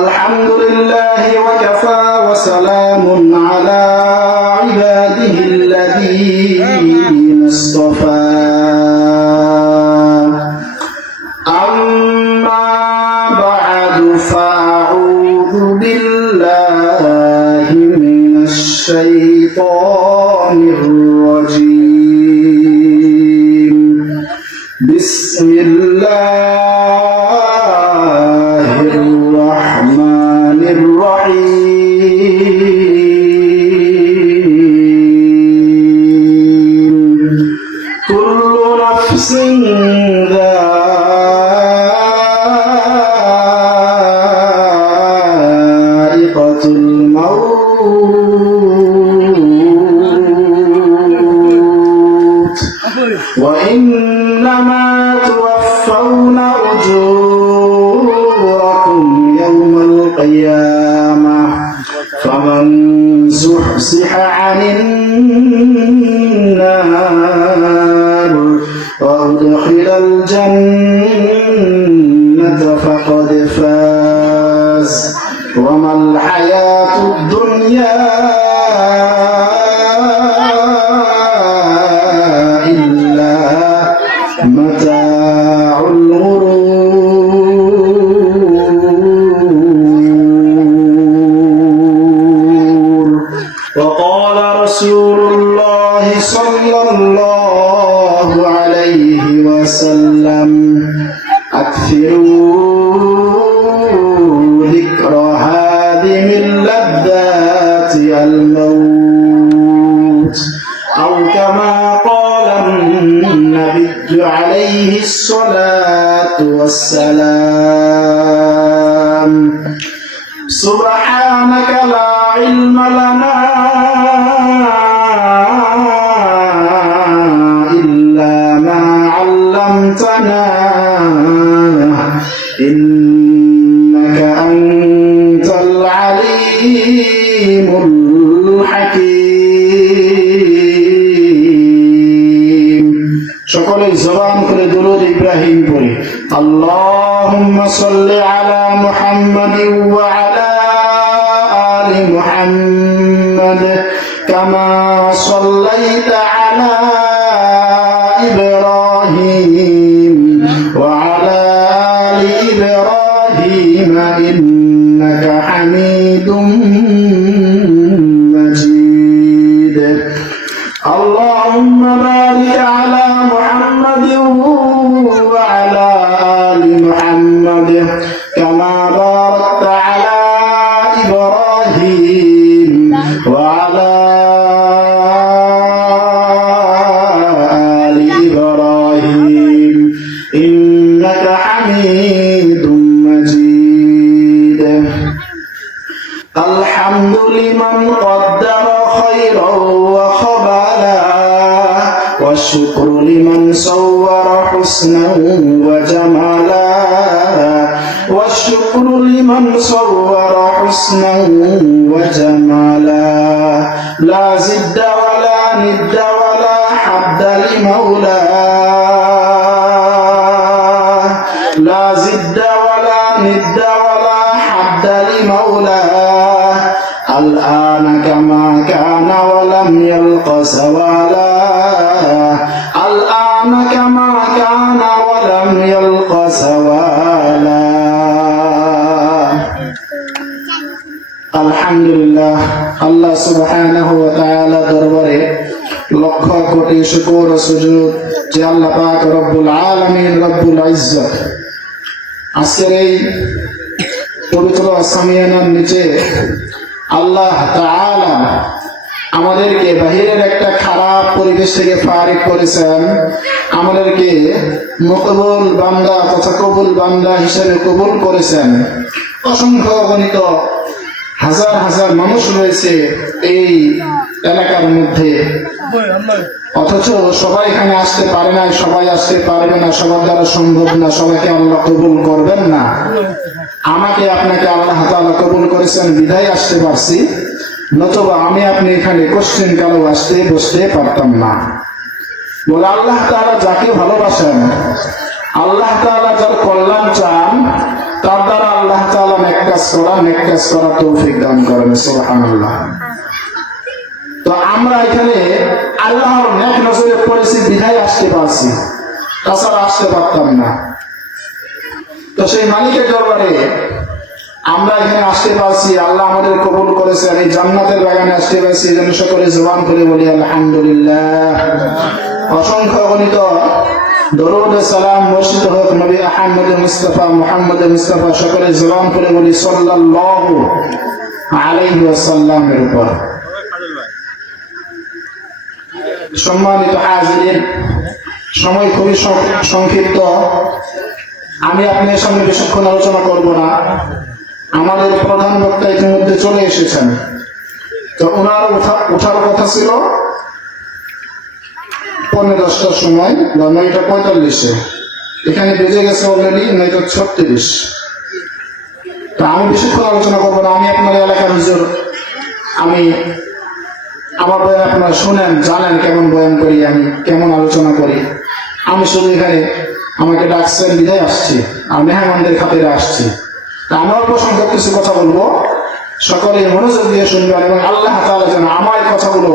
الحمد لله وكفى وسلام على عباده الذين اصطفى أما بعد فأعوذ بالله من الشيطان الرجيم بسم الله الرحمن الرحيم كل نفس ذائقة الموت وإنما توفون أجوركم يوم القيامة فمن زحزح عن النار وأدخل الجنة فقد فاز وما الحياة الدنيا إلا متاع الغرور وقال رسول الله صلى الله عليه وسلم أكثروا ذكر هادم اللذات الموت أو كما قال النبي عليه الصلاة والسلام سبحانك لا علم لنا إلا ما علمتنا إنك أنت العليم الحكيم সকলে জবান করে দুরূদ ইব্রাহিম পড়ি আল্লাহুম্মা সাল্লি আলা মুহাম্মাদিন ওয়া আলা আলি মুহাম্মাদ কামা সাল্লাইতা আলা ইব্রাহিম ওয়া আলা আলি ইব্রাহিম ইন্নাকা হামিদুম মাজিদ اللهم بارك على محمد وعلى آل محمد كما باركت على إبراهيم وعلى آل إبراهيم إنك حميد مجيد الحمد لمن قدر خيرا وخبلا والشكر لمن صور حسنا وجمالا والشكر لمن صور حسنا وجمالا لا زد ولا ند ولا حد لمولاه لا زد ولا ند ولا حد لمولاه الآن كما كان ولم يلق زوالا الآن كما كان ولم يلق زوالا আলহামদুলিল্লাহ আল্লাহ সুবহানাহু ওয়া তাআলা দরবারে লক্ষ কোটি শুকর ও সুজুদ যে আল্লাহ পাক রব্বুল আলামিন রব্বুল ইজ্জত আজকের এই পবিত্র সামিয়ানার নিচে আল্লাহ তাআলা আমাদেরকে বাহিরের একটা খারাপ পরিবেশ থেকে ফারিক করেছেন, আমাদেরকে মকবুল বান্দা তথা কবুল বান্দা হিসেবে কবুল করেছেন। অসংখ্য অগণিত হাজার হাজার মানুষ রয়েছে এই এলাকার মধ্যে, অথচ সবাই এখানে আসতে পারে না, সবাই আসতে পারবে না, সবার দ্বারা সম্ভব না, সবাইকে আল্লাহ কবুল করবেন না। আমাকে আপনাকে আল্লাহ তাআলা কবুল করেছেন বিধায় আসতে পারছি, নতুবা আমি আপনি এখানে কোশ্চেন কালো আসতে বসতে পারতাম না। বলে আল্লাহ তাআলা যাকে ভালোবাসেন, আল্লাহ তাআলা যার কল্যাণ চান, তার দ্বারা আল্লাহ তাআলা নেক কাজ করা তৌফিক দান করেন। সুবহানাল্লাহ। তো আমরা এখানে আল্লাহর নেক নজরে পড়েছি বিধায় আসতে পারছি, তাছাড়া আসতে পারতাম না। তো সেই মালিকের দরবারে আমরা এখানে আসতে পারছি, আল্লাহ আমাদের কবুল করেছেন, এই জান্নাতের বাগানে আসতে পারছি। এই জন্য সকলে জবান করে বলি আলহামদুলিল্লাহ। অসংখ্য গণিত দরুদ সালাম বর্ষিত হোক নবী আহমদ মুস্তাফা মুহাম্মদ মুস্তাফা, সকলে জবান করে বলি সাল্লাল্লাহু আলাইহি ওয়াসাল্লামের উপর। সম্মানিত হাজিরিন, সময় খুবই সংক্ষিপ্ত, আমি আপনার সামনে বেশিক্ষণ আলোচনা করব না। আমাদের প্রধান বক্তা ইতিমধ্যে চলে এসেছেন। তো ওনার ওঠার কথা ছিল 10:15 সময়, 9:45, এখানে বেজে গেছে অলরেডি 9:36। তো আমি বেশিক্ষণ আলোচনা করবো না। আমি আপনার এলাকার হুজুর, আমি আমার বয়ান আপনারা শুনেন, জানেন কেমন বয়ান করি, আমি কেমন আলোচনা করি। আমি শুধু এখানে আমাকে ডাকছেন বিদায় আসছি, আর মেহমানদের খাতিরে আসছি। তা আমার অল্প সংখ্যক কিছু কথা বলবো, সকলে মনোযোগ দিয়ে শুনবেন এবং আল্লাহ তাআলা যেন আমার কথাগুলো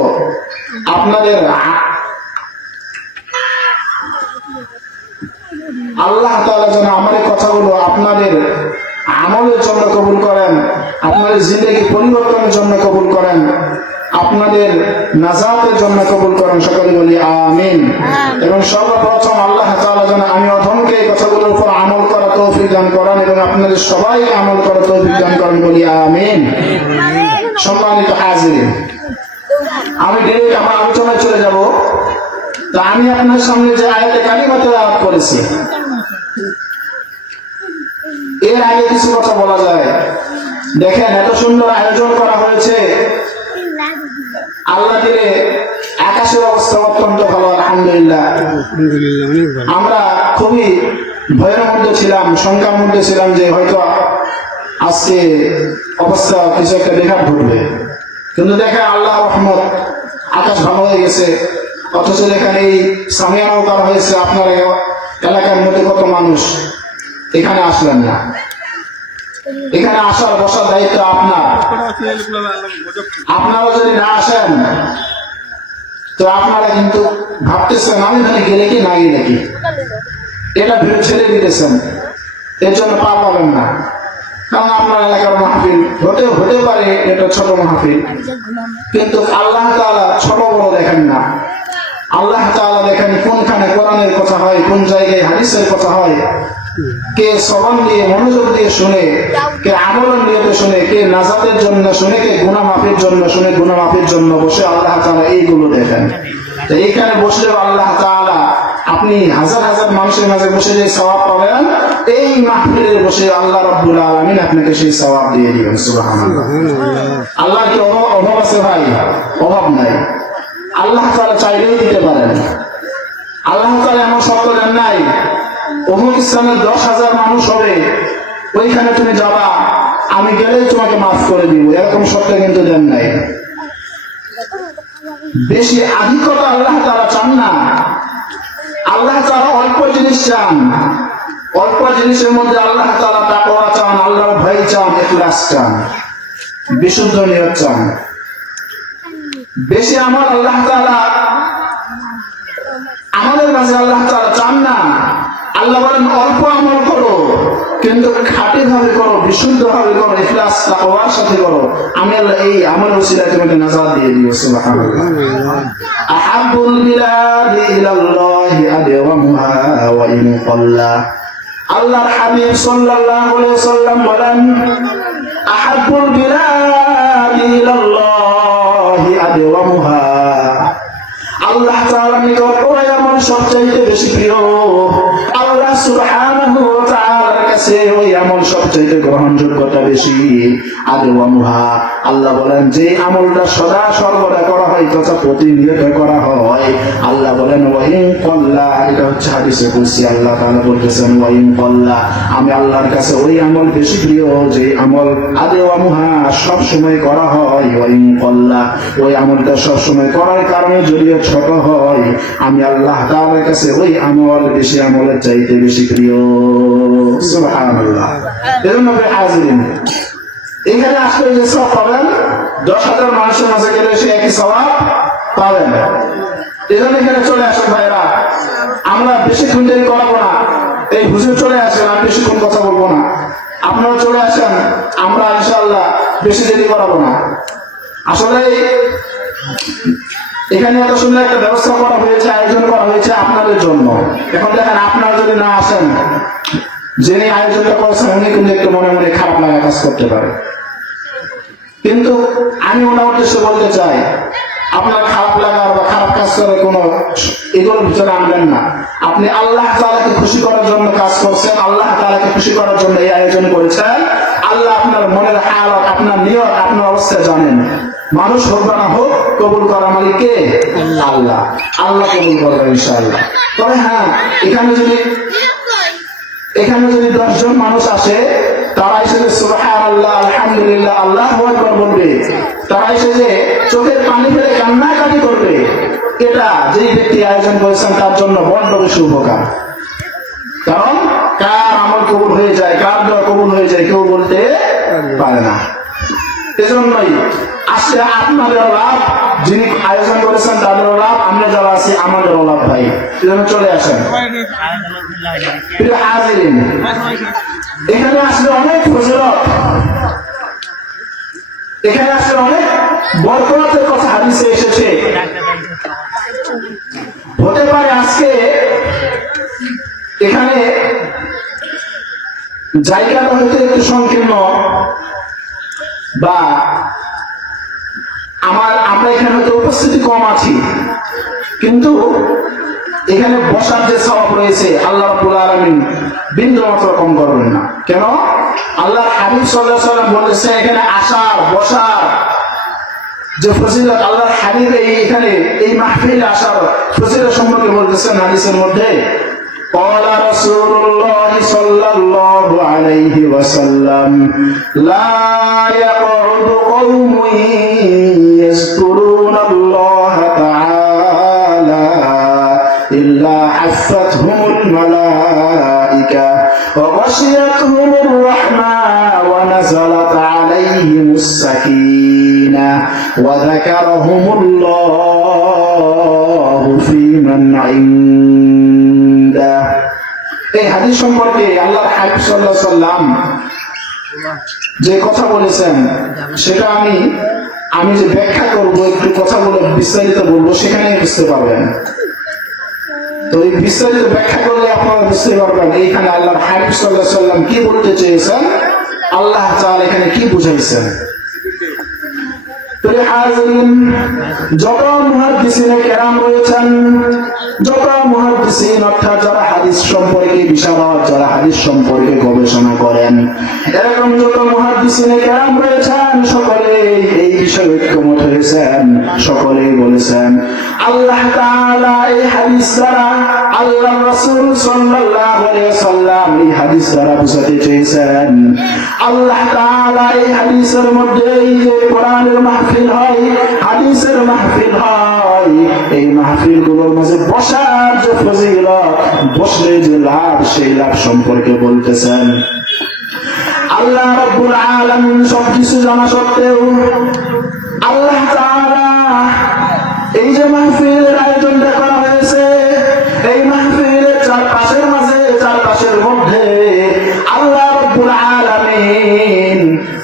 আপনাদের আমলের জন্য কবুল করেন, আপনাদের জিন্দেগি পরিবর্তনের জন্য কবুল করেন, আপনাদের নাজাতের জন্য কবুল করেন। সকলে বলি আমিন। এবং সর্বপ্রথম আল্লাহ তাআলা যেন আমি অধমকে এই কথাগুলোর উপর আমল করা তৌফিক দান করেন এবং আপনাদের সবাই আমল করা তৌফিক দান করেন, বলি আমিন। সম্মানিত হাজিরিন, আমি ডাইরেক্ট আমার আলোচনায় চলে যাব। তা আমি আপনার সামনে যে আয়াতে কালিমা তেলাওয়াত করেছি, এর আগে কিছু কথা বলা যায়। দেখেন, এত সুন্দর আয়োজন করা হয়েছে, আল্লাহ দিলে আকাশের অবস্থা অত্যন্ত ভালো, আলহামদুলিল্লাহ। আমরা খুবই ভয়ের মধ্যে ছিলাম, শঙ্কার মধ্যে ছিলাম যে হয়তো আজকে অবস্থা কিছু একটা বিঘাত ঘটবে, কিন্তু দেখেন আল্লাহ রহমত, আকাশ ভালো হয়ে গেছে। অথচ দেখেন এই সামিয়ানাও করা হয়েছে। আপনার এলাকার মধ্যে কত মানুষ এখানে আসলেন না, এখানে আসার বসার দায়িত্ব আপনার। আপনারা যদি না আসেন তো আপনারা কিন্তু ভাবতেছেন আমি এখানে গেলে কি না গেলে কি, এটা ছেড়ে দিতেছেন, এর জন্য পা পাবেন না। কারণ আপনার এলাকার মাহফিল হতে পারে এটা ছোট মাহফিল, কিন্তু আল্লাহ তাআলা ছোট বড় দেখেন না। আল্লাহ তাআলা দেখেন কোনখানে কোরআনের কথা হয়, কোন জায়গায় হাদিসের কথা হয়, কে শ্রবণ দিয়ে মনোযোগ দিয়ে শুনে, কে আমলের নিয়তে শুনে, কে নাজাতের জন্য শুনে, কে গুনাহ মাফের জন্য শুনে, গুনাহ মাফের জন্য বসে আল্লাহ তাআলা এইগুলো দেখেন। তো এইখানে বসলে আল্লাহ তাআলা আপনি হাজার হাজার মানুষের মাঝে বসে যে সওয়াব পাবেন, এই মাহফিলে বসে আল্লাহ রাব্বুল আলামিন আপনাকে সেই সওয়াব দিয়ে দিবেন। সুবহানাল্লাহ। আল্লাহ কি অভাব আছে ভাই? অভাব নাই। আল্লাহ তাআলা চাইলেই দিতে পারেন। আল্লাহ তাআলা এমন শর্ত দেন নাই অমুক স্থানে 10,000 মানুষ হবে, ওইখানে তুমি যাবা, আমি গেলেই তোমাকে মাফ করে দিব, এরকম শর্ত কিন্তু দেন নাই। বেশি আধিক্যতা আল্লাহ তাআলা চান না। আল্লাহ তাআলা অল্প জিনিস চান, অল্প জিনিসের মধ্যে আল্লাহ তাআলা তাকওয়া চান, আল্লাহর ভয় চান, ইখলাস চান, বিশুদ্ধ নিয়ত চান। বেশি আমল আল্লাহ তাআলা আমাদের কাছে আল্লাহ তাআলা চান না। আল্লাহ বলেন অল্প আমল করো, কিন্তু খাঁটি ভাবে করো, বিশুদ্ধ ভাবে করো, ইখলাস তাকওয়ার সাথে করো, আমি আল্লাহ এই আমলের ওসিলায় তোমাকে নাজাত দিয়ে দিব। সুবহানাল্লাহ। আহাব্বুল বিলাদি ইলাল্লাহি আদওয়ামুহা ওয়া ইন ক্বাল্লা। আল্লাহর হাবিব সাল্লাল্লাহু আলাইহি ওয়াসাল্লাম বলেন আহাব্বুল বিলাদি ইলাল্লাহি আদওয়ামুহা। আল্লাহ তাআলার নিকট ওই আমল সবচেয়ে বেশি প্রিয়। আল্লাহ সুবহানাহু ওয়া তাআলার কাছে ওই আমল সবচেয়ে গ্রহণযোগ্যতা বেশি। আদওয়ামুহা, আল্লাহ বলেন যে আমলটা সদা সর্বদা করা হয় তথা প্রতিনিয়ত করা হয়, আল্লাহ বলেন ওয়াইন কল্লা, এটা হচ্ছে হাদিসে কুদসি, আল্লাহ তাআলা বলতেছেন ওয়াইন কল্লা, আমি আল্লাহর কাছে ওই আমল বেশি প্রিয় যে আমল আদেওয়ামুহা সব সময় করা হয়, ওয়াইন কল্লা, ওই আমলটা সব সময় করার কারণে যদিও ছোট হয়, আমি আল্লাহ তাআলার কাছে ওই আমল বেশি আমলের চাইতে বেশি প্রিয়। সুবহানাল্লাহ। এজন্য হাজিরিন, এখানে আসলে যে সওয়াব পাবেন 10,000 মানুষের মাঝে গেলে সে একই সওয়াব পাবেন। এজন্য এখানে চলে আসেন ভাইরা, আমরা বেশিক্ষণ দেরি করাবো না, এই হুজুর চলে আসেন, আমি বেশিক্ষণ কথা বলবো না, আপনারা চলে আসেন, আমরা ইনশাআল্লাহ বেশি দেরি করাবো না। আসলে এখানে এত সুন্দর একটা ব্যবস্থা করা হয়েছে, আয়োজন করা হয়েছে আপনাদের জন্য। এখন দেখেন আপনারা যদি না আসেন, যিনি আয়োজনটা করেছেন উনি কিন্তু একটু মনে মনে খারাপ লাগা কাজ করতে পারে, কিন্তু আমি ওনার উদ্দেশ্যে বলতে চাই আপনার খারাপ লাগার বা খারাপ কাজ করার কোনো এগুলোর ভিতরে আনবেন না। আপনি আল্লাহ তাআলাকে খুশি করার জন্য কাজ করছেন, আল্লাহ তাআলাকে খুশি করার জন্য এই আয়োজন করেছেন। আল্লাহ আপনার মনের হালত, আপনার নিয়ত, আপনার অবস্থা জানেন। মানুষ হোক বা না হোক, কবুল করা মালিক কে? আল্লাহ। আল্লাহ কবুল করবেন ইনশাআল্লাহ। তবে হ্যাঁ, এখানে যদি 10 জন মানুষ আসে, তারা এসে যে সুবহানাল্লাহ, আলহামদুলিল্লাহ, আল্লাহু আকবার বলবে, তারা এসে যে চোখের পানি ফেলে কান্নাকাটি করবে, এটা যেই ব্যক্তি আয়োজন করেছেন তার জন্য বড্ড বেশি উপকার। কারণ কার আমল কবুল হয়ে যায়, কার দোয়া কবুল হয়ে যায় কেউ বলতে পারে না। এজন্যই আসলে আপনাদেরও লাভ, যিনি আয়োজন করেছেন তাদেরও লাভ, আমরা যারা আছি আমাদেরও লাভ ভাই। এজন্য চলে আসেন প্রিয় হাজিরিন। এখানে আসলে অনেক ফজিলত, এখানে আসলে অনেক বরকতের কথা হাদিসে এসেছে। হতে পারে আজকে এখানে জায়গাটা হয়তো একটু সংকীর্ণ, বা আমরা এখানে হয়তো উপস্থিতি কম আছি, কিন্তু এখানে বসার যে সওয়াব রয়েছে আল্লাহ রাব্বুল আলামিন বিন্দু মাত্র কম করবেন না। কেন? আল্লাহর হাবিব সাল্লাল্লাহু আলাইহি ওয়াসাল্লাম বলেছেন এখানে আসার বসার যে ফজিলত, আল্লাহর হাবিব এখানে এই মাহফিলে আসার ফজিলত সম্পর্কে বলতেছেন হাদিসের মধ্যে, قال رسول الله صلى الله عليه وسلم لا يقعد قوم يذكرون الله تعالى إلا حفتهم الملائكة وغشيتهم الرحمة ونزلت عليهم السكينة وذكرهم الله في من عنده। এই হাদিস সম্পর্কে আল্লাহর হাবিব সাল্লাল্লাহু আলাইহি ওয়াসাল্লাম যে কথা বলেছেন সেটা আমি যে ব্যাখ্যা করব, একটু কথা বলে বিস্তারিত বলবো, সেখানে বুঝতে পারবেন। তো এই বিস্তারিত ব্যাখ্যা করলে আপনারা বুঝতে পারবেন এইখানে আল্লাহর হাবিব সাল্লাল্লাহু আলাইহি ওয়াসাল্লাম কি বলতে চেয়েছেন, আল্লাহ তাআলা এখানে কি বুঝাইছেন। যত মুহাদ্দিসিনে কেরাম রয়েছেন, যত মুহাদ্দিসিন অর্থাৎ যারা হাদিস সম্পর্কে বিশারদ, যারা হাদিস সম্পর্কে গবেষণা করেন, এরকম যত মুহাদ্দিসিনে কেরাম রয়েছেন সকলেই এই বিষয়ে ঐক্যমত হয়েছেন, সকলেই বলেছেন আল্লাহ তাআলা এই হাদিস দ্বারা, আল্লাহ রাসূল সাল্লাল্লাহু আলাইহি ওয়াসাল্লাম এই হাদিস দ্বারা বুঝাতে চেয়েছেন, আল্লাহ তাআলা এই হাদিসের মধ্যে এই যে কোরআনের মাহফিল হয়, হাদিসের মাহফিল হয়, এই মাহফিল গুলোর মাঝে বসার যে ফজিলত, বসলে যে লাভ, সেই লাভ সম্পর্কে বলতেছেন। আল্লাহ রাব্বুল আলামিন সবকিছু জানা সত্ত্বেও আল্লাহ তাআলা এই যে মাহফিলের আয়োজনটা করা হয়েছে, এই মাহফিলের চারপাশের মধ্যে আল্লাহ রাব্বুল আলামিন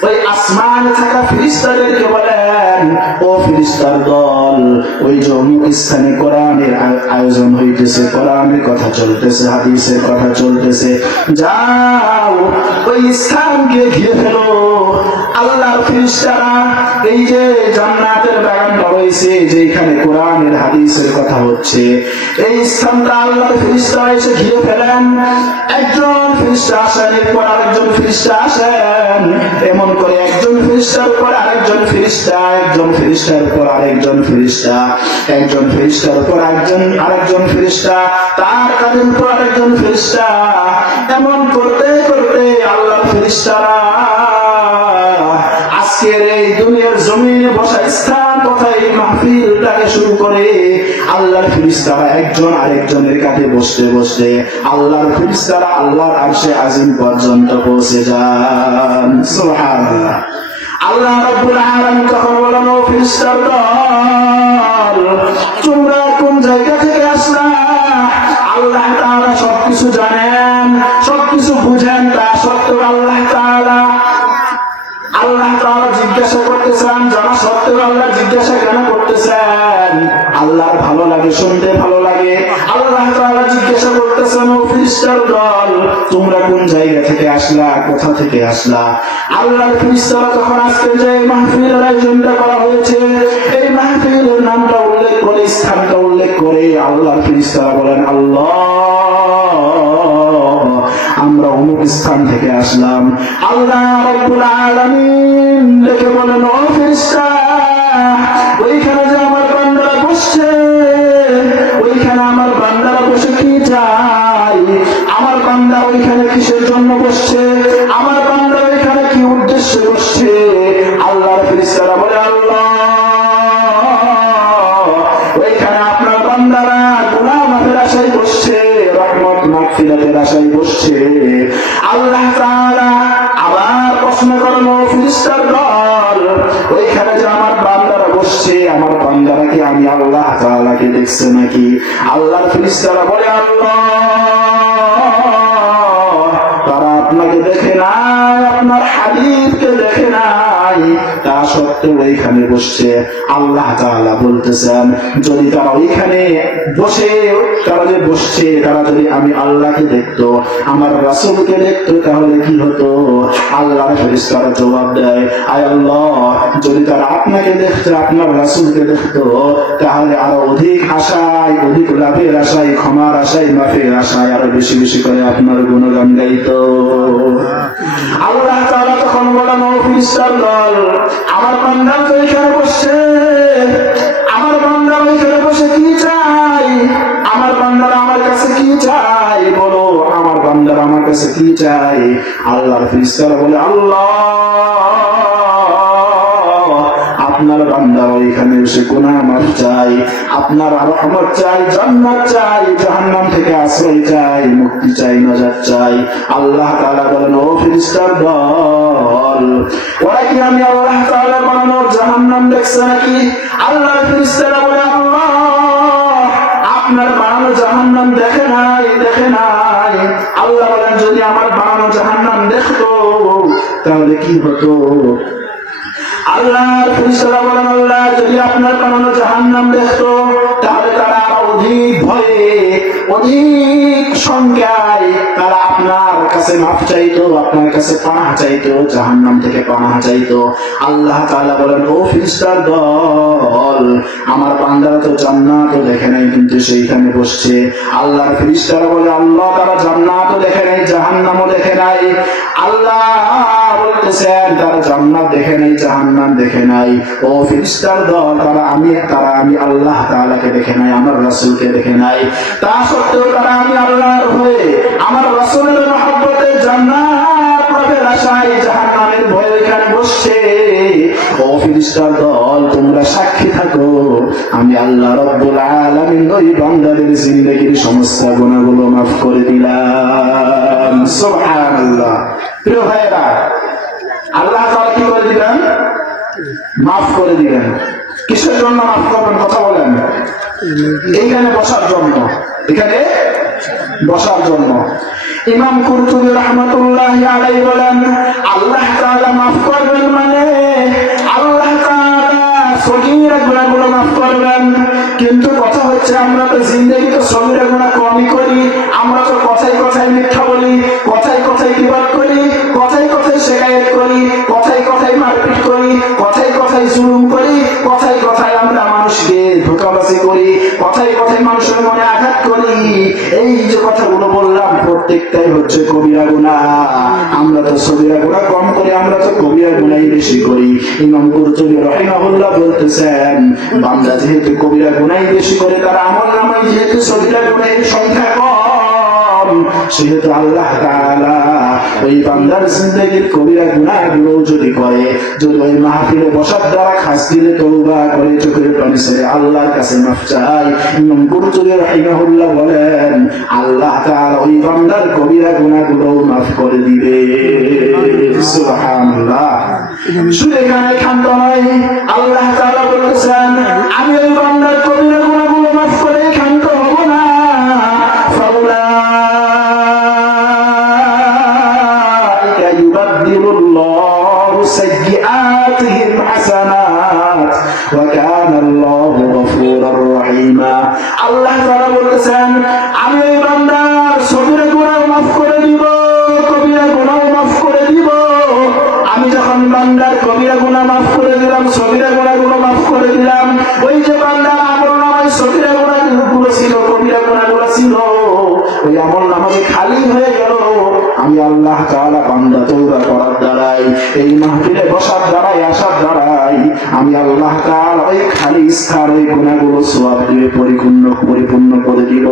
ওই আসমানে থাকা ফেরেশতাদেরকে বলেন, ও ফেরেশতার দল, ওই যে অমুক স্থানে কোরআনের আয়োজন হইতেছে, কোরআনের কথা চলতেছে, হাদিসের কথা চলতেছে, যাও ওই স্থানকে ঘিরে ফেলো। আল্লাহর ফেরেশতারা এই যে জান্নাতের বাগানটা রয়েছে, যেখানে কোরআনের হাদিসের কথা হচ্ছে, এই স্থানটা আল্লাহর ফেরেশতারা এসে ঘিরে ফেলেন। একজন ফেরেশতা আসেন, এরপর আরেকজন ফেরেশতা আসেন, এমন করে একজন ফেরেশতার উপর আরেকজন আরেকজন ফেরেশতা, একজন ফেরেশতার উপর আরেকজন ফেরেশতা, একজন ফেরেশতার উপর আরেকজন ফেরেশতা, তার কাঁধের উপর আরেকজন ফেরেশতা। এমন করতে করতে আল্লাহর ফেরেশতারা আজকের এই দুনিয়ার জমিনে বসা স্থান তথা এই মাহফিলটাকে শুরু করে আল্লাহর ফেরেশতারা একজন আরেকজনের কাছে বসতে বসতে আল্লাহর ফেরেশতারা আল্লাহর আরশে আজিম পর্যন্ত পৌঁছে যান। সুবহানাল্লাহ। আল্লাহ রাব্বুল আলামিন তখন বলেন, ও ফেরেশতার দল, তোমরা কোন জায়গা থেকে আসলা? আল্লাহ তাআলা সবকিছু জানেন, সবকিছু বুঝেন, তা সত্ত্বেও আল্লাহ তাআলা জিজ্ঞাসা করতেছেন, জানা সত্ত্বেও আল্লাহ জিজ্ঞাসা কেন করতেছেন? আল্লাহর ভালো লাগে, শুনতে ভালো লাগে। আল্লাহ তাআলা জিজ্ঞাসা করতেছেন, ও ফেরেশতার দল, তোমরা কোন জায়গা থেকে আসলা, কোথা থেকে আসলা? আল্লাহর ফেরেশতারা তখন আজকে যে মাহফিলের আয়োজনটা করা হয়েছে, এই মাহফিলের নামটা উল্লেখ করে, স্থানটা উল্লেখ করে আল্লাহর ফেরেশতারা বলেন, আল্লাহ, আমরা অমুক স্থান থেকে আসলাম। আল্লাহ রাব্বুল আলামিন দেখে বলেন, ও ফেরেশতা, ওইখানে যে আমার বান্দারা বসছে, ওইখানে আমার বান্দারা বসে কি চাই? আমার বান্দা ওইখানে কিসের জন্য বসছে? আমার বান্দা ওইখানে কি উদ্দেশ্যে বসছে? আল্লাহর ফেরেশতারা বলে, আল্লাহ, ওইখানে আপনার বান্দারা গুনাহ মাফের আশায় বসছে, রহমত মাগফিরাতের আশায় বসছে। আল্লাহ তাআলা আবার প্রশ্ন করেন, ও ফেরেশতার দল, ওইখানে যে আমার বান্দারা বসছে, আমার বান্দারা কি আমি আল্লাহ তাআলাকে দেখছে নাকি? আল্লাহর ফেরেশতারা বলে, আল্লাহ, তারা আপনাকে দেখে নাই, আপনার হাবিবকে দেখে নাই, তা সত্ত্বেও ওইখানে বসছে। আল্লাহ তাআলা বলতেছেন, যদি তারা ওইখানে বসে, তারা যে বসছে, তারা যদি আমি আল্লাহকে দেখতো, আমার রাসূলকে দেখতো, তাহলে কি হতো? আল্লাহর ফেরেশতারা জবাব দেয়, আয় আল্লাহ, যদি তারা আপনাকে দেখতো, আপনার রাসূলকে দেখতো, তাহলে আরো অধিক আশায়, অধিক লাভের আশায়, ক্ষমার আশায়, মাফের আশায় আরো বেশি বেশি করে আপনার গুণগান গাইতো। আল্লাহ তাআলা তখন বলেন, ও ফেরেশতার দল, আমার বান্দা তো এখানে বসছে, আমার বান্দা ওইখানে বসে কি চাই? আমার বান্দারা আমার কাছে কি চাই? বলো, আমার বান্দারা আমার কাছে কি চাই? আল্লাহর ফেরেশতারা বলে, আল্লাহ, আপনার বান্দা ওইখানে এসে গুনাহ মাফ চাই, আপনার রহমত চাই, জান্নাত চাই, জাহান্নাম থেকে আশ্রয় চাই, মুক্তি চাই, নাজাত চাই। আল্লাহ তাআলা বলেন, ও ফেরেশতার দল, ওরা কি আমি আল্লাহ তাআলা বানানো জাহান্নাম দেখছে নাকি? আল্লাহর ফেরেশতারা বলে, আল্লাহ, আপনার বানানো জাহান্নাম দেখে নাই, দেখে নাই। আল্লাহ বলেন, যদি আমার বানানো জাহান্নাম দেখতো, তাহলে কি হতো? আল্লাহর ফেরেশতারা বলেন, আল্লাহ, যদি আপনার বানানো জাহান্নাম দেখতো, তাহলে তারা অধিক ভয়ে, অধিক সংখ্যায় তারা আপনার কাছে মাফ চাইতো, আপনার কাছে পানাহ চাইতো, জাহান্নাম থেকে পানাহ চাইতো। আল্লাহ তাআলা বলেন, ও ফেরেশতার দল, আমার বান্দারা তো জান্নাতও দেখে নাই, কিন্তু সেইখানে বসছে। আল্লাহর ফেরেশতারা বলে, আল্লাহ, তারা জান্নাতও দেখে নাই, জাহান্নামও দেখে নাই। আল্লাহ বলতেছেন, তারা জান্নাত দেখে নাই, জাহান্নাম দেখে নাই। ও ফেরেশতার দল, তারা আমি আল্লাহ তাআলাকে দেখে নাই, আমার রাসূলকে দেখে নাই, তা সত্ত্বেও তারা আমি আল্লাহর হয়ে, আমার রাসূলের মহব্বতে, জান্নাত লাভের আশায়, জাহান্নামের ভয়ে এখানে বসছে। ও ফেরেশতার দল, তোমরা সাক্ষী থাকো, আমি আল্লাহ রাব্বুল আলামিন ওই বান্দাদের জিন্দেগির সমস্ত গুনাহগুলো মাফ করে দিলাম। সুবহানাল্লাহ। প্রিয় ভাইরা, আল্লাহ তাআলা কি করে দিবেন? মাফ করে দিবেন। কিসের জন্য মাফ করবেন? কথা বলেন। এইখানে বসার জন্য, এখানে বসার জন্য। ইমাম কুরতুবী রাহমাতুল্লাহি আলাইহি বলেন, আল্লাহ তাআলা মাফ করবেন মানে আল্লাহ তাআলা সগীরা গুনাহগুলো মাফ করবেন। কিন্তু কথা হচ্ছে, আমরা তো জিন্দেগিতে সগীরা গুনাহ কমই করি, আমরা তো কথায় কথায় মিথ্যা বলি, কথায় কথায় গীবত করি, কথায় কথায় শিকায়ত করি, কথায় কথায় মারপিট করি, কথায় কথায় জুলুম করি, কথায় কথায় আমরা মানুষকে ধোঁকাবাজি করি, কথায় কথায় মানুষের মনে আঘাত করি। এই যে কথাগুলো বললাম, প্রত্যেকটাই হচ্ছে কবিরা গুনাহ। আমরা তো সগীরা গুনাহ কম করি, আমরা তো কবিরা গুনাহই বেশি করি। ইমাম কুরতুবী রাহিমাহুল্লাহ বলতেছেন, বান্দা যেহেতু কবিরা গুনাহই বেশি করে, তার আমলনামায় যেহেতু সগীরা গুনাহের সংখ্যা কম, সেহেতু আল্লাহ তাআলা ওই বান্দার জিন্দেগির কবিরা গুনাহগুলো যদি করে, যদি ওই মাহফিলে বসার দ্বারা খাস দিলে তওবা করে চোখের পানি ছেড়ে আল্লাহর কাছে মাফ চাই, ইমাম কুরতুবী রাহিমাহুল্লাহ বলেন আল্লাহ তাআলা ওই বান্দার কবিরা গুনাহগুলো মাফ করে দিবে। সুবহানাল্লাহ। শুধু এখানে ক্ষান্ত নয়, আল্লাহ তাআলা বলেছেন আমি ওই বান্দার কবিরা গুনাহগুলো মাফ করে ক্ষান্ত হব না। ইউবাদদিলুল্লাহু সাইয়্যাতিহিম হাসানাত ওয়া কানা আল্লাহু গফুরার রহিমা। আল্লাহ তাআলা বলেছেন আমি ওই বান্দার সগীরা গুনাহ মাফ করে দিব, কবিরা গুনাহ মাফ করে দিব। আমি যখন বান্দার কবিরা গুনাহ মাফ করে দিলাম, সগীরা গুনাহগুলো মাফ করে দিলাম, ওই যে বান্দার আমলনামায় সগীরা গুনাহগুলো ছিল, কবিরা গুনাহগুলো ছিল, ওই আমলনামায় খালি হয়ে গেল। আমি আল্লাহ তাআলা বান্দা তওবা করার দ্বারাই, এই মাহফিলে বসার দ্বারাই, আসার দ্বারাই আমি আল্লাহ তাআলা ওই খালি স্থান, ওই গুনাহগুলো সওয়াব দিয়ে পরিপূর্ণ করে দিব।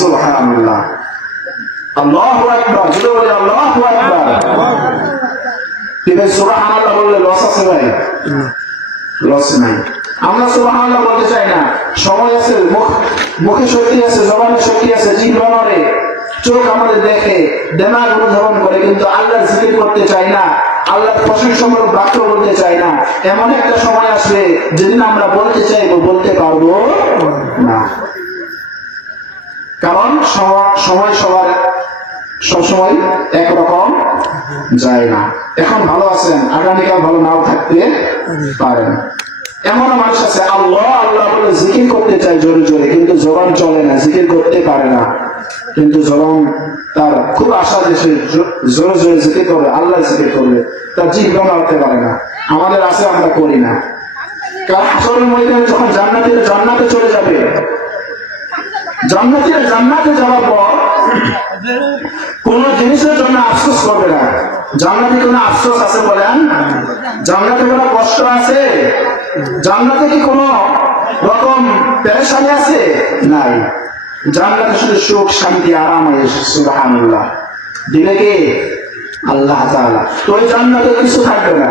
সুবহানাল্লাহ। আল্লাহু আকবার। জোরে বলি আল্লাহু আকবার। তুমি সুবহানাল্লাহ বললে লস আছে ভাই? লস নাই। আমরা সুবহানাল্লাহ বলতে চাই না, সময় আছে, মুখে শক্তি আছে, জবানে শক্তি আছে, জিহ্বা নড়ে, চোখ আমাদের দেখে, দিমাগ অনুধাবন করে, কিন্তু আল্লাহর জিকির করতে চাই না, আল্লাহর প্রশংসামূলক বাক্য বলতে চাই না। এমন একটা সময় আসবে যেদিন আমরা বলতে চাইবো, বলতে পারবো না। কারণ সময় সবার সবসময় একরকম যায় না। এখন ভালো আছেন, আগামীকাল ভালো নাও থাকতে পারেন। এমন মানুষ আছে আল্লাহ আল্লাহ বলে জিকির করতে চায় জোরে জোরে, কিন্তু জবান চলে না, জিকির করতে পারে না, কিন্তু জবান তার খুব আশা যে সে জোরে জোরে জিকির করবে, আল্লাহ জিকির করবে, তার জিহ্বা নাড়তে পারে না। আমাদের আছে, আমরা করি না। কারণ হাসরের ময়দানে যখন জান্নাতীরা জান্নাতে চলে যাবে, জান্নাতীরা জান্নাতে যাওয়ার পর কোন জিনিসের জন্য আফসোস করবে না। জান্নাতে কোনো আফসোস আছে বলেন? জান্নাতে কোনো কষ্ট আছে? জান্নাতে কি কোন রকম পেরেশানি আছে? নাই। জান্নাতে শুধু সুখ, শান্তি, আরাম। সুবহানাল্লাহ। দিবে কে? আল্লাহ তাআলা। তো ওই জান্নাতে কিছু থাকবে না,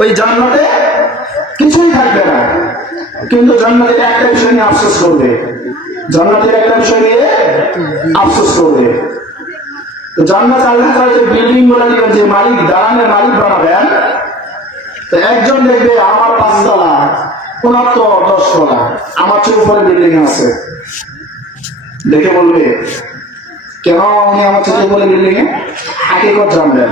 ওই জান্নাতে কিছুই থাকবে না, কিন্তু জান্নাতের একটা বিষয় নিয়ে আফসোস করবে, জান্নাতের একটা বিষয় নিয়ে আফসোস করবে। তো জান্নাত আল্লাহ তাআলা যে বিল্ডিং গুলো দিবেন, যে মালিক, দালানের মালিক বানাবেন, তো একজন দেখবে আমার 5 তলা, ওনার তো 10 তলা, আমার চেয়ে উপরে বিল্ডিং আছে, দেখে বলবে কেন উনি আমার চেয়ে উপরে বিল্ডিং এ? হাকিকত জানবেন।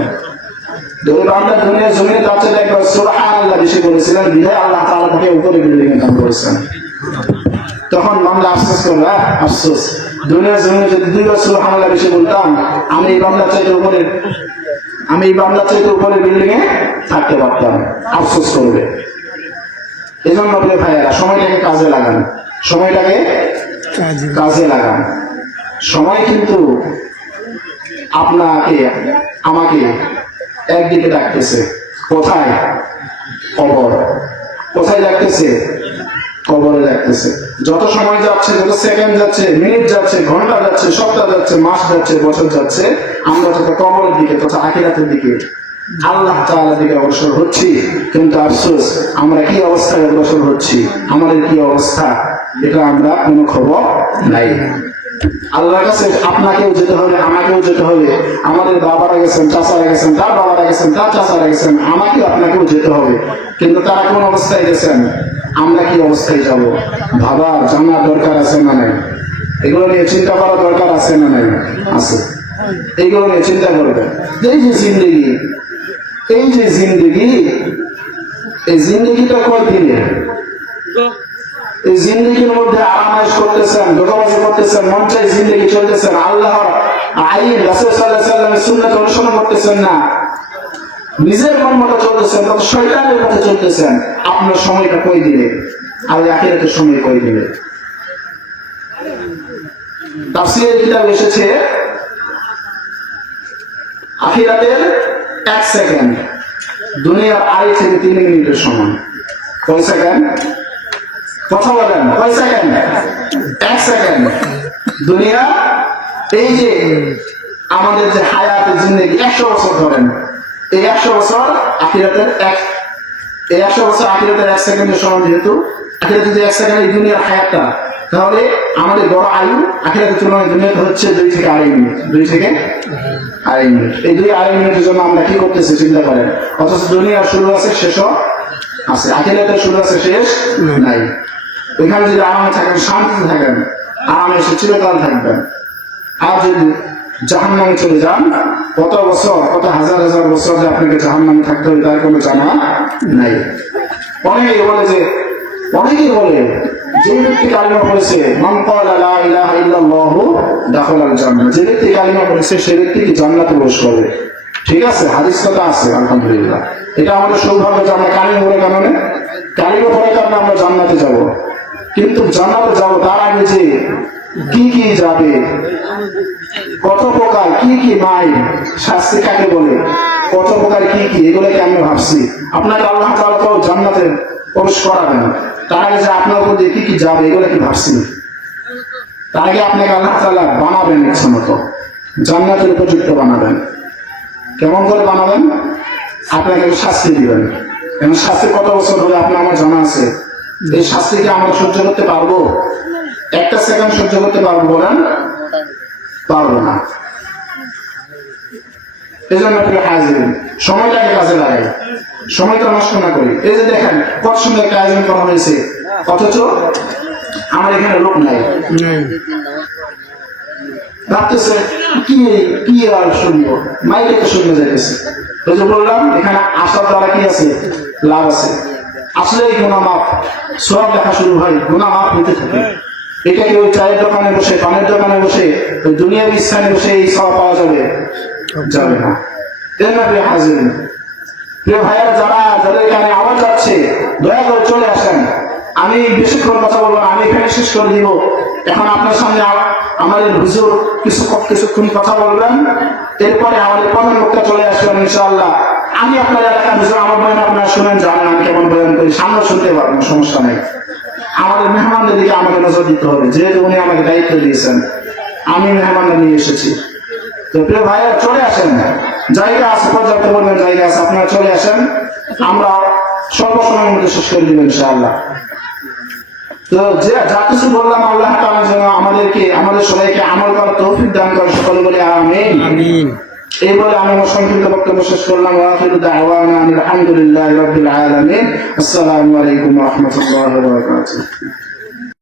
দুনিয়া জমিনে তার চেয়ে একবার সুবহানাল্লাহ বেশি বলেছিলেন, বিধায় আল্লাহ তাআলা তাকে উপরে বিল্ডিং এ দান করেছেন। তখন বান্দা আফসোস করবে, আফসোস, দুনিয়ার জমিনে যদি 2 বার সুবহানাল্লাহ বেশি বলতাম, আমি এই বান্দা চাইতে উপরে বিল্ডিং এ থাকতে পারতাম। আফসোস করবে। এজন্য প্রিয় ভাইয়েরা, সময়টাকে কাজে লাগান, সময়টাকে কাজে লাগান। সময় কিন্তু আপনাকে আমাকে একদিকে ডাকতেছে। কোথায়? কবর। কোথায় ডাকতেছে? কবরে ডাকতেছে। যত সময় যাচ্ছে, যত সেকেন্ড যাচ্ছে, মিনিট যাচ্ছে, ঘন্টা যাচ্ছে, সপ্তাহ যাচ্ছে, মাস যাচ্ছে, বছর যাচ্ছে, আমরা তত কবরের দিকে, তথা আখিরাতের দিকে, আল্লাহ তাআলার দিকে অগ্রসর হচ্ছি। কিন্তু আফসোস, আমরা কি অবস্থায় অগ্রসর হচ্ছি, আমাদের কি অবস্থা, এটা আমরা কোনো খবর নাই। আল্লাহর কাছে আপনাকেও যেতে হবে, আমাকেও যেতে হবে। আমাদের বাবারা গেছেন, চাচারা গেছেন, তার বাবারা গেছেন, তার চাচারা গেছেন, আমাকেও আপনাকেও যেতে হবে। কিন্তু তারা কোন অবস্থায় গেছেন, আমরা কি অবস্থায় যাব? ভাবার জানার দরকার আছে না নাই? এগুলো নিয়ে চিন্তা করার দরকার আছে না নাই? আছে। এইগুলো নিয়ে চিন্তা করবেন। এই যে জিন্দেগি, এই জিন্দেগিটা কয়দিনের? এই জিন্দেগির মধ্যে আরামাইশ করতেছেন, ধোঁকাবাজি করতেছেন, মন চাই জিন্দেগি চলতেছেন, আল্লাহর আইন, রাসূল সাল্লাল্লাহু আলাইহি ওয়াসাল্লামের সুন্নাত অনুসরণ করতেছেন না, নিজের মন মতো চলতেছেন, তখন শয়তানের পথে চলতেছেন। আপনার সময়টা কই দিবে? আর আখিরাতের সময় কই দিবে? তাফসীরের কিতাব এসেছে আখিরাতের 1 সেকেন্ড দুনিয়ার 2.5 থেকে 3 মিনিটের সমান। কয় সেকেন্ড? কথা বলেন, কয় সেকেন্ড? 1 সেকেন্ড। দুনিয়া এই যে আমাদের যে হায়াতে জিন্দেগি 100 বছর ধরেন, এই 100 বছর আখিরাতের 1 সেকেন্ডের সমান। যেহেতু আখিরাতে যে 1 সেকেন্ড এই দুনিয়ার হায়াতটা, তাহলে আমাদের বড় আয়ু আখিরাতের তুলনায় দুনিয়াতে হচ্ছে 2 থেকে 2.5 মিনিট। 2 থেকে 2.5 মিনিট। এই 2-2.5 মিনিটের জন্য আমরা কি করতেছি চিন্তা করেন। অথচ দুনিয়ার শুরু আছে, শেষও আছে, আখিরাতের শুরু আছে, শেষ নাই। এখানে যদি আরামে থাকেন, শান্তিতে থাকেন, আরামে এসে চিরকাল থাকবেন। আর যদি জাহান্নামে চলে যান, কত বছর, কত হাজার হাজার বছর যে আপনাকে জাহান্নামে থাকতে হবে তার কোনো জানা নাই। অনেকেই বলে যে ব্যক্তি কালিমা পড়েছে, মান ক্বালা লা ইলাহা ইল্লাল্লাহু দাখালাল জান্নাহ, যে ব্যক্তি কালিমা পড়েছে সে ব্যক্তি জান্নাতে প্রবেশ করবে। ঠিক আছে, হাদিস কথা আছে, আলহামদুলিল্লাহ। এটা আমাদের সৌভাগ্য যে আমরা কালিমা পড়ে কারণে আমরা জান্নাতে যাব। কিন্তু জান্নাতে যাব তার আগে যে কি কি যাবে, কত প্রকার কি কি নাই, শাস্তি কাকে বলে, কত প্রকার কি কি, এগুলোকে আমরা ভাবছি। আপনাকে আল্লাহ তাআলা তো জান্নাতে প্রবেশ করাবেন, তার আগে যে আপনার উপর দিয়ে কি কি যাবে এগুলো কি ভাবছি? তার আগে আপনাকে আল্লাহ তাআলা বানাবেন, ইচ্ছা মতো জান্নাতের উপযুক্ত বানাবেন। কেমন করে বানাবেন? আপনাকে শাস্তি দিবেন। এবং শাস্তি কত বছর ধরে আপনার আমার জানা আছে। এই শাস্তিকে আমরা সহ্য করতে পারবো? 1 সেকেন্ড সহ্য করতে পারবো বলেন? পারবো না। এই জন্য প্রিয় হাজিরিন, সময়টাকে কাজে লাগাই, সময়টা নষ্ট না করি। এই যে দেখেন কত সুন্দর একটা আয়োজন করা হয়েছে, অথচ আমার এখানে লোক নাই। ভাবতেছে কি আর শুনবো, মাইকে তো শুনতে যাইতেছে। ওই যে বললাম এখানে আসার দ্বারা কি আছে, লাভ আছে। আসলেই গুনাহ মাফ, সওয়াব দেখা শুরু হয়, গুনাহ মাফ হইতে থাকে। এটা কি ওই চায়ের দোকানে বসে, পানের দোকানে বসে, ওই দুনিয়ার স্থানে বসে এই সওয়াব পাওয়া যাবে? যাবে না। এর না প্রিয় হাজিরিন, প্রিয় ভাইয়েরা, যারা এখানে আওয়াজ যাচ্ছে, দয়া করে চলে আসেন। আমি বেশিক্ষণ কথা বলবো না, আমি এখানে শেষ করে দিব। এখন আপনার সামনে আমাদের হুজুর কিছুক্ষণ কথা বলবেন, এরপরে আমাদের প্রধান বক্তা চলে আসবেন ইনশাআল্লাহ। আমি আপনার এলাকার হুজুর, আমার বয়ান আপনারা শুনেন, জানেন আমি কেমন বয়ান করি, সামনে শুনতে পারবেন, সমস্যা নেই। আমাদের মেহমানদের দিকে আমাকে নজর দিতে হবে, যেহেতু উনি আমাকে দায়িত্ব দিয়েছেন, আমি মেহমানদের নিয়ে এসেছি। তো প্রিয় ভাইয়েরা চলে আসেন, জায়গা আছে, পর্যাপ্ত পরিমাণ জায়গা আছে, আপনারা চলে আসেন। আমরা স্বল্প সময়ের মধ্যে শেষ করে দিব ইনশাআল্লাহ। তো যা কিছু বললাম, আল্লাহ তাআলা যেন আমাদের সবাইকে আমল করার তৌফিক দান করে, সকলে বলে আমিন। এই বলে আমি আমার সংক্ষিপ্ত বক্তব্য শেষ করলাম। ওয়া আখিরু দাওয়ানা আলহামদুলিল্লাহি রাব্বিল আলামিন। আসসালামু আলাইকুম ওয়া রাহমাতুল্লাহি ওয়া বারাকাতুহু।